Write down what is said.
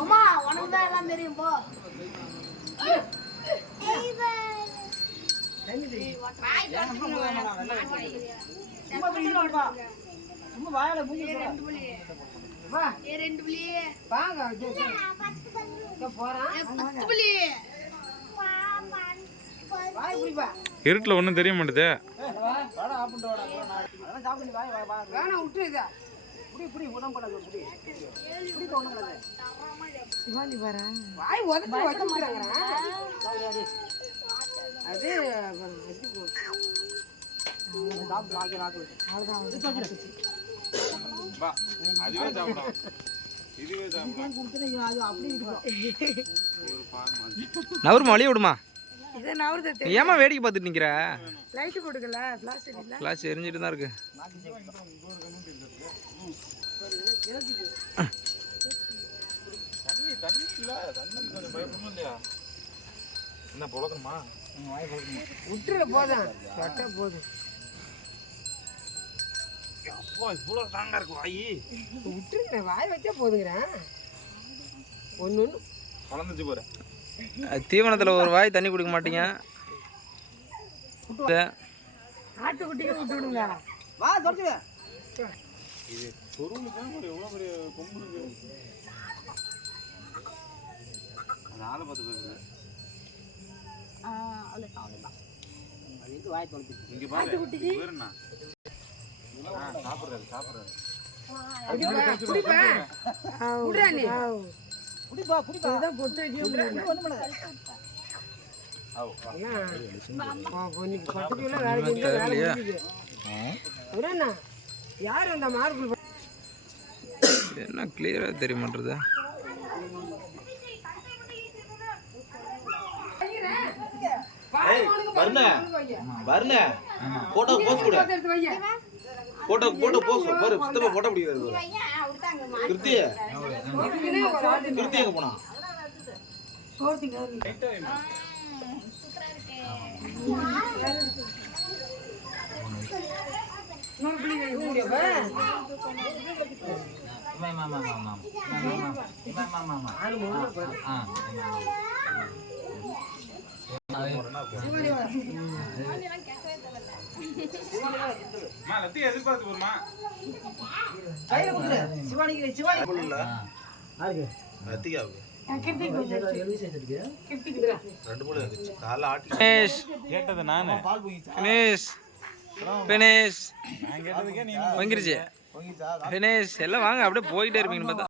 அம்மா உனக்கு தான் எல்லாம் தெரியும் போ. இருட்டில் ஒன்றும் தெரிய மாட்டேதே. புடி புடி உடம்பு போடாது புடி புடி வாய் உதச்சி மாட்டாங்கடா அது அதுவே இதுவே கொடுத்துட்டு அது இருக்கும் நவருமா வழிய விடுமா? இதை நவருது ஏமா வேடிக்கை பார்த்துட்டு கொடுக்கல பிளாஸ்டிக் இல்ல கிளாஸ் எரிஞ்சிட்டு தான் இருக்கு தண்ணி தண்ணி இல்லை தண்ணி பயப்படணும் இல்லையா என்ன புழக்கணுமா விட்டுற போதும். கட்ட போதும். அப்பா இவ்வளோ ஸ்ட்ராங்காக இருக்கு வாயி. விட்டுருங்க வாய் வச்சா போதுங்கிறேன். ஒன்று ஒன்று வளர்ந்துச்சு போகிறேன் தீவனத்தில் ஒரு வாய் தண்ணி குடிக்க மாட்டீங்க. சாப்பிட்றாரு சாப்பிட்றாரு. குடிப்பா குடிப்பா. இதுதான் பொட்டு வைக்க முடியல. ஒன்றும் என்ன கிளியராக தெரிய மாட்டேது photo pose photo photo pose பாரு சுத்தமா போட்டோ பிடிக்கிறது கிருத்தி கிருத்தி எங்க போனா அம்மா எதிர்பார்த்து போருமா கையில சிவானிக்கு சிவானி கேட்டது நானு. கணேஷ். கணேஷ். கணேஷ் எல்லாம் வாங்க. அப்படியே போயிட்டே இருப்பீங்கன்னு பார்த்தா.